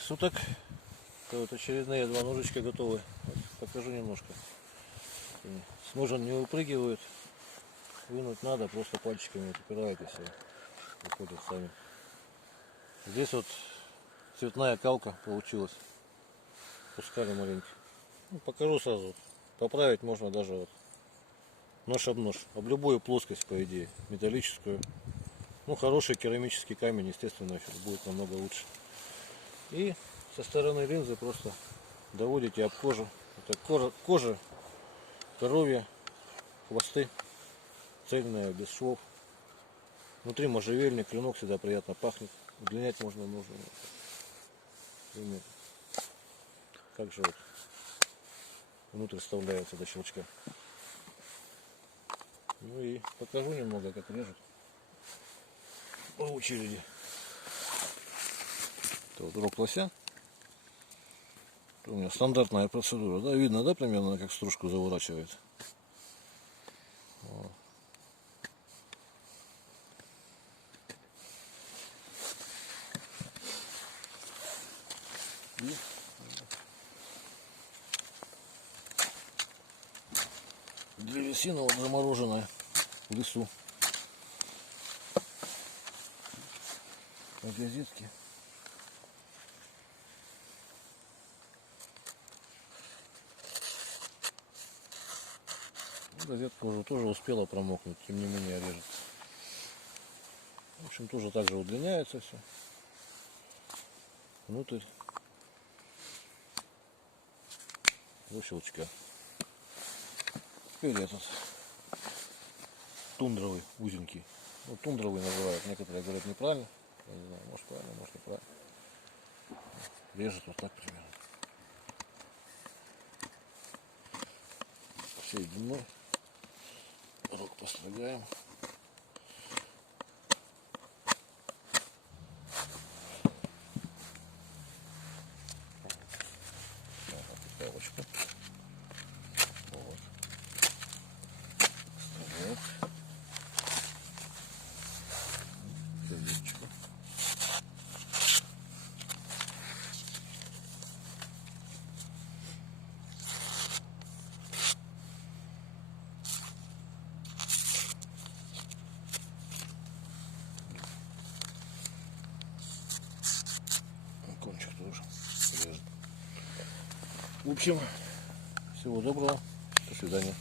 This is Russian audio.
Суток. Вот очередные два ножичка готовы. Вот, покажу немножко. С ножен не выпрыгивают. Вынуть надо, просто пальчиками вот упираете, все выходят сами. Здесь вот цветная калка получилась. Пускали маленько. Ну, покажу сразу. Поправить можно даже вот нож об нож. Об любую плоскость, по идее. Металлическую. Ну, хороший керамический камень, естественно, будет намного лучше. И со стороны линзы просто доводите об кожу. Это кожа, коровья, хвосты, цельная, без швов. Внутри можжевельник, клинок всегда приятно пахнет. Удлинять можно нужно. Как же вот внутрь вставляется до щелчка. Ну и покажу немного, как режут по очереди. Это вот рог лося. Это у меня стандартная процедура, да, видно, да, примерно, как стружку заворачивает. Вот. И древесина вот замороженная в лесу. На газетке. Газетка уже тоже успела промокнуть, тем не менее режет. В общем, тоже так же удлиняется все. Внутрь до щелчка. Теперь этот тундровый, узенький. Ну, тундровый называют, некоторые говорят неправильно. Я не знаю, может правильно, может неправильно. Режет вот так примерно. Всей длиной. Рог построгаем. Палочку. Вот. Вставляем. Газеточку. Кончик тоже режет. В общем, всего доброго. До свидания.